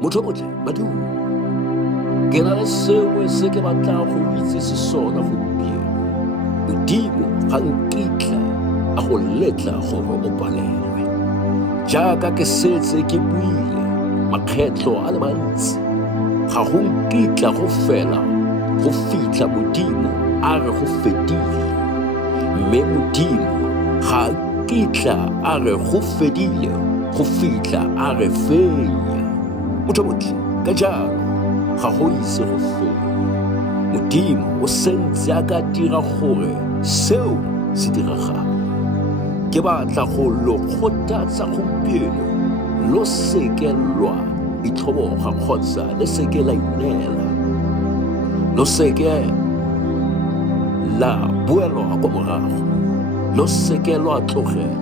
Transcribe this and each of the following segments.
Motho o motle, badimo, ke na le sengwe se ke batlang go itsese sona gompieno. Modimo ga nkitla a go letla gore o palelwe. Jaaka ke setse ke buile makgetlo a le mantsi, ga go nkitla go fela go fitlha Modimo a re go fedile, mme Modimo ga nkitla a re go fedile go fitlha a re fenya. Motho motle, ka jalo ga go ise go fenya. Modimo o sentse a ka dira gore seo se diragale. Ke batla go lo kgothatsa gompieno lo seke lwa itlhoboga kgotsa le seke la inela, lo seke la boelwa kwa morago, lo seke lwa tlogela,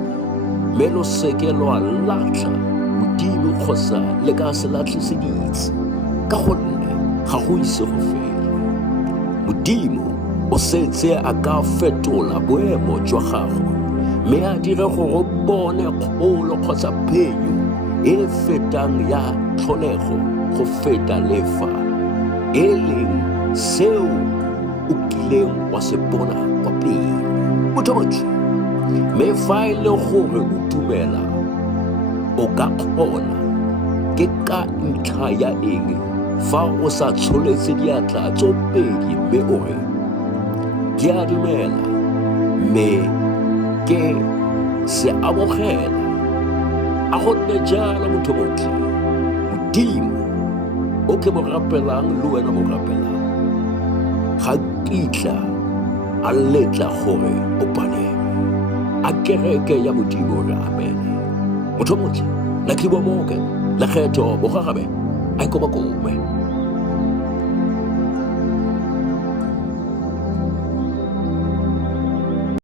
mme lo seke lwa latlha Modimo kgotsa le ka se latlhe seditse, ka gonne ga go ise go fele. Modimo o setse a ka fetola boemo jwa gago, mme a dire gore o bone kgolo kgotsa phenyo e fetang ya tlholego go feta lefa, e leng seo o kileng wa se bona kwa pele. Motho motle, mme fa e le gore o dumela o ka kgona, ke ka ntlha ya eng fa o sa tsholetse diatla tso pedi mme o re, ke a dumela mme ke se amogela? A gonne jalo motho motle, Modimo o ke mo rapelang le wena mo rapelang ga kitla a letla gore o palelwe. A kereke ya Modimo re amene. Motho motle, la kibo moke, la kgetho bogarabe, a ikomakome.